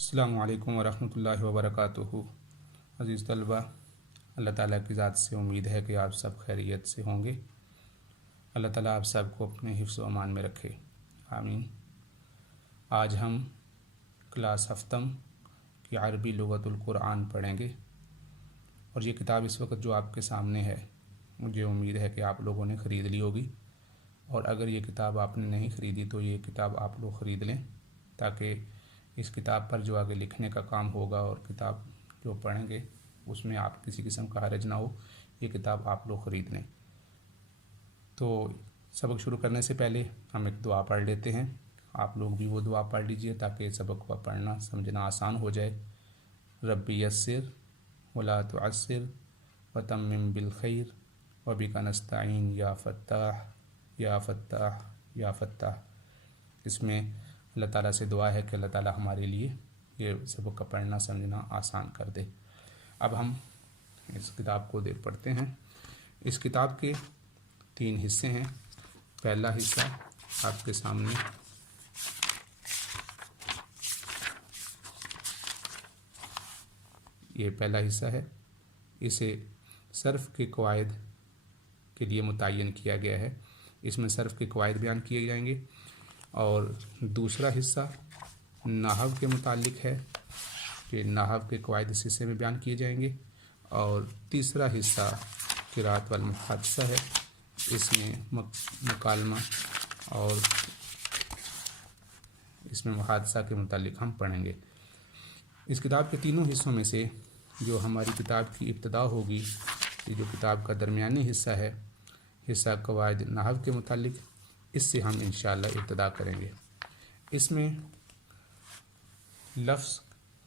السلام علیکم ورحمۃ اللہ وبرکاتہ۔ عزیز طلبہ، اللہ تعالیٰ کی ذات سے امید ہے کہ آپ سب خیریت سے ہوں گے۔ اللہ تعالیٰ آپ سب کو اپنے حفظ و امان میں رکھے، آمین۔ آج ہم کلاس ہفتم کی عربی لغت القرآن پڑھیں گے، اور یہ کتاب اس وقت جو آپ کے سامنے ہے، مجھے امید ہے کہ آپ لوگوں نے خرید لی ہوگی، اور اگر یہ کتاب آپ نے نہیں خریدی تو یہ کتاب آپ لوگ خرید لیں، تاکہ اس کتاب پر جو آگے لکھنے کا کام ہوگا اور کتاب جو پڑھیں گے اس میں آپ کسی قسم کا حرج نہ ہو، یہ کتاب آپ لوگ خرید لیں۔ تو سبق شروع کرنے سے پہلے ہم ایک دعا پڑھ لیتے ہیں، آپ لوگ بھی وہ دعا پڑھ لیجئے تاکہ سبق کو پڑھنا سمجھنا آسان ہو جائے۔ ربی یسر ولا تعسر وتمم بالخیر وبک نستعین یا فتاح یا فتاح یا فتاح۔ اس میں اللہ تعالیٰ سے دعا ہے کہ اللہ تعالیٰ ہمارے لیے یہ سبق کا پڑھنا سمجھنا آسان کر دے۔ اب ہم اس کتاب کو پڑھتے ہیں۔ اس کتاب کے 3 حصے ہیں۔ پہلا حصہ آپ کے سامنے یہ پہلا حصہ ہے، اسے صرف کے قواعد کے لیے متعین کیا گیا ہے، اس میں صرف کے قواعد بیان کیے جائیں گے۔ اور دوسرا حصہ نحو کے متعلق ہے کہ نحو کے قواعد اس حصے میں بیان کیے جائیں گے۔ اور تیسرا حصہ قراءت والمحادثہ ہے، اس میں مکالمہ اور اس میں محادثہ کے متعلق ہم پڑھیں گے۔ اس کتاب کے تینوں حصوں میں سے جو ہماری کتاب کی ابتدا ہوگی، یہ جو کتاب کا درمیانی حصہ ہے، حصہ قواعد نحو کے متعلق، اس سے ہم انشاءاللہ ابتدا کریں گے۔ اس میں لفظ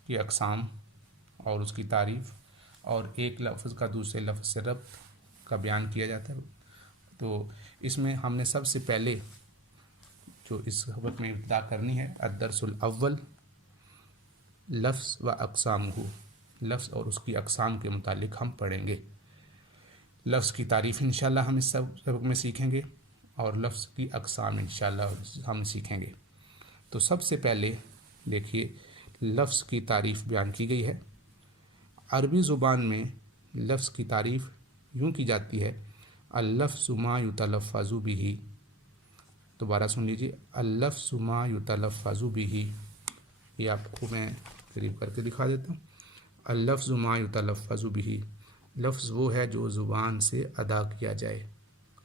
کی اقسام اور اس کی تعریف اور ایک لفظ کا دوسرے لفظ سے ربط کا بیان کیا جاتا ہے۔ تو اس میں ہم نے سب سے پہلے جو اس سبق میں ابتدا کرنی ہے، الدرس الاول لفظ و اقسامہ، لفظ اور اس کی اقسام کے متعلق ہم پڑھیں گے۔ لفظ کی تعریف انشاءاللہ ہم اس سبق میں سیکھیں گے، اور لفظ کی اقسام انشاءاللہ ہم سیکھیں گے۔ تو سب سے پہلے دیکھیے، لفظ کی تعریف بیان کی گئی ہے۔ عربی زبان میں لفظ کی تعریف یوں کی جاتی ہے، اللفظ ما یتلفظ بہ۔ دوبارہ سن لیجیے، اللفظ ما یتلفظ بہ۔ یہ آپ کو میں قریب کر کے دکھا دیتا ہوں۔ اللفظ ما یتلفظ بہ، لفظ وہ ہے جو زبان سے ادا کیا جائے،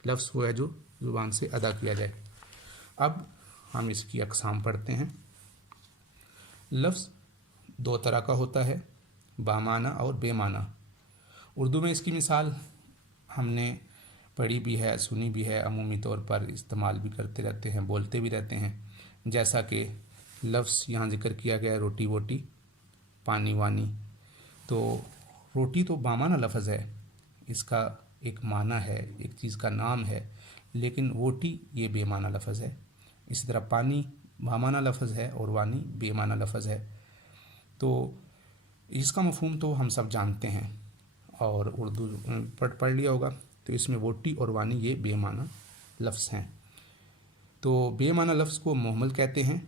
لفظ وہ ہے جو زبان سے ادا کیا جائے۔ اب ہم اس کی اقسام پڑھتے ہیں۔ لفظ 2 طرح کا ہوتا ہے، بامعنی اور بے معنی۔ اردو میں اس کی مثال ہم نے پڑھی بھی ہے، سنی بھی ہے، عمومی طور پر استعمال بھی کرتے رہتے ہیں، بولتے بھی رہتے ہیں، جیسا کہ لفظ یہاں ذکر کیا گیا ہے، روٹی ووٹی، پانی وانی۔ تو روٹی تو بامعنی لفظ ہے، اس کا ایک معنی ہے، ایک چیز کا نام ہے، لیکن ووٹی یہ بے معنی لفظ ہے۔ اسی طرح پانی بامعنی لفظ ہے اور وانی بے معنی لفظ ہے۔ تو اس کا مفہوم تو ہم سب جانتے ہیں، اور اردو پڑھ لیا ہوگا۔ تو اس میں ووٹی اور وانی یہ بے معنی لفظ ہیں۔ تو بے معنی لفظ کو مہمل کہتے ہیں،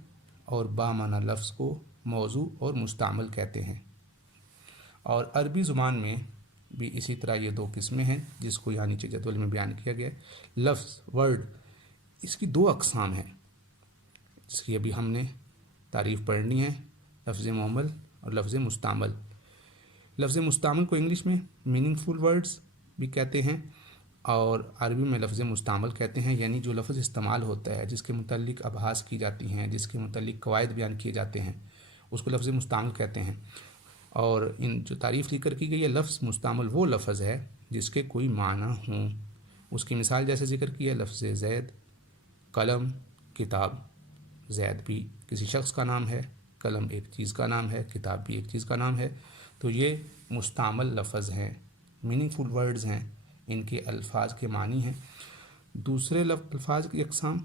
اور با معنی لفظ کو موضوع اور مستعمل کہتے ہیں۔ اور عربی زبان میں بھی اسی طرح یہ 2 قسمیں ہیں، جس کو یہاں نیچے جدول میں بیان کیا گیا ہے۔ لفظ ورڈ، اس کی 2 اقسام ہیں، جس کی ابھی ہم نے تعریف پڑھنی ہے، لفظ مہمل اور لفظ مستعمل۔ لفظ مستعمل کو انگلش میں میننگ فل ورڈز بھی کہتے ہیں، اور عربی میں لفظ مستعمل کہتے ہیں، یعنی جو لفظ استعمال ہوتا ہے، جس کے متعلق ابحاث کی جاتی ہیں، جس کے متعلق قواعد بیان کیے جاتے ہیں، اس کو لفظ مستعمل کہتے ہیں۔ اور ان جو تعریف ذکر کی گئی ہے، لفظ مستعمل وہ لفظ ہے جس کے کوئی معنی ہوں۔ اس کی مثال جیسے ذکر کی ہے، لفظ زید، قلم، کتاب۔ زید بھی کسی شخص کا نام ہے، قلم ایک چیز کا نام ہے، کتاب بھی ایک چیز کا نام ہے۔ تو یہ مستعمل لفظ ہیں، میننگ فل ورڈز ہیں، ان کے الفاظ کے معنی ہیں۔ دوسرے الفاظ کی اقسام،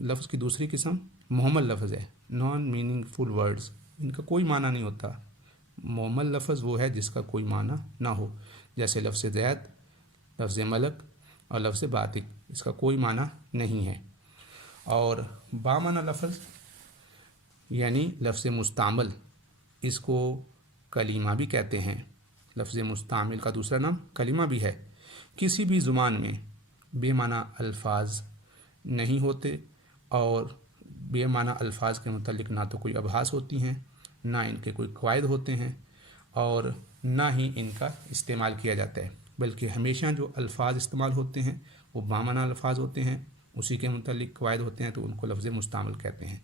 لفظ کی دوسری قسم مہمل لفظ ہے، نان میننگ فل ورڈز، ان کا کوئی معنی نہیں ہوتا۔ مہمل لفظ وہ ہے جس کا کوئی معنی نہ ہو، جیسے لفظ زید، لفظ ملک اور لفظ باطق، اس کا کوئی معنی نہیں ہے۔ اور بامعنی لفظ یعنی لفظ مستعمل، اس کو کلیمہ بھی کہتے ہیں، لفظ مستعمل کا دوسرا نام کلیمہ بھی ہے۔ کسی بھی زبان میں بے معنی الفاظ نہیں ہوتے، اور بے معنی الفاظ کے متعلق نہ تو کوئی ابحاث ہوتی ہیں، نہ ان کے کوئی قواعد ہوتے ہیں، اور نہ ہی ان کا استعمال کیا جاتا ہے، بلکہ ہمیشہ جو الفاظ استعمال ہوتے ہیں وہ بامعنی الفاظ ہوتے ہیں، اسی کے متعلق قواعد ہوتے ہیں، تو ان کو لفظ مستعمل کہتے ہیں۔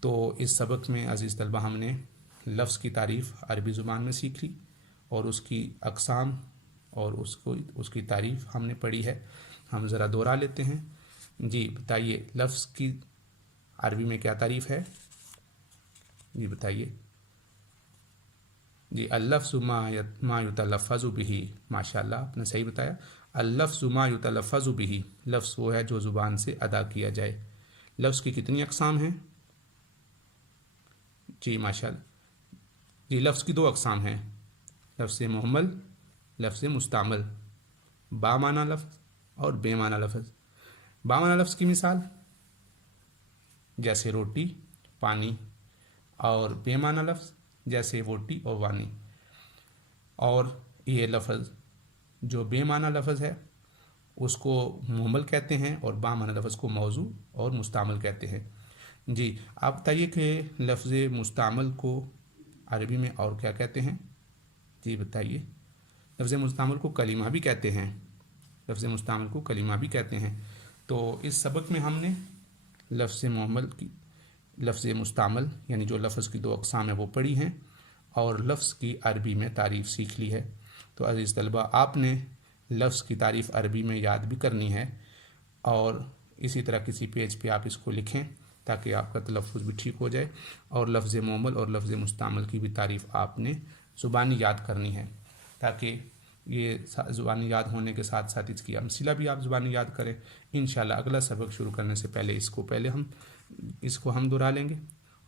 تو اس سبق میں عزیز طلبہ ہم نے لفظ کی تعریف عربی زبان میں سیکھ لی، اور اس کی اقسام اور اس کی تعریف ہم نے پڑھی ہے۔ ہم ذرا دوہرا لیتے ہیں۔ جی بتائیے، لفظ کی عربی میں کیا تعریف ہے؟ جی بتائیے۔ جی اللفظ ما یتلفظ به، ماشاء اللہ آپ نے صحیح بتایا۔ اللفظ ما یتلفظ به، لفظ وہ ہے جو زبان سے ادا کیا جائے۔ لفظ کی کتنی اقسام ہیں؟ جی ماشاء اللہ، جی لفظ کی 2 اقسام ہیں، لفظ محمل، لفظ مستعمل، بامعنی لفظ اور بے معنی لفظ۔ بامعنی لفظ کی مثال جیسے روٹی، پانی، اور بے معنی لفظ جیسے ووٹی اور وانی۔ اور یہ لفظ جو بے معنی لفظ ہے اس کو محمل کہتے ہیں، اور بامعنی لفظ کو موضوع اور مستعمل کہتے ہیں۔ جی آپ بتائیے کہ لفظ مستعمل کو عربی میں اور کیا کہتے ہیں؟ جی بتائیے۔ لفظ مستعمل کو کلیمہ بھی کہتے ہیں، لفظ مستعمل کو کلیمہ بھی کہتے ہیں۔ تو اس سبق میں ہم نے لفظ محمل کی، لفظ مستعمل یعنی جو لفظ کی 2 اقسام ہیں وہ پڑھی ہیں، اور لفظ کی عربی میں تعریف سیکھ لی ہے۔ تو عزیز طلبہ، آپ نے لفظ کی تعریف عربی میں یاد بھی کرنی ہے، اور اسی طرح کسی پیج پہ آپ اس کو لکھیں تاکہ آپ کا تلفظ بھی ٹھیک ہو جائے، اور لفظ محمل اور لفظ مستعمل کی بھی تعریف آپ نے زبانی یاد کرنی ہے، تاکہ یہ زبانی یاد ہونے کے ساتھ ساتھ اس کی امثلہ بھی آپ زبانی یاد کریں۔ انشاءاللہ اگلا سبق شروع کرنے سے پہلے اس کو ہم دہرا لیں گے،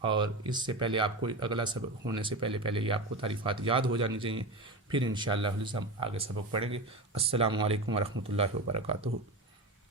اور اس سے پہلے آپ کو اگلا سبق ہونے سے پہلے یہ آپ کو تعریفات یاد ہو جانی چاہیے، پھر انشاءاللہ ہم آگے سبق پڑھیں گے۔ السلام علیکم ورحمۃ اللہ وبرکاتہ۔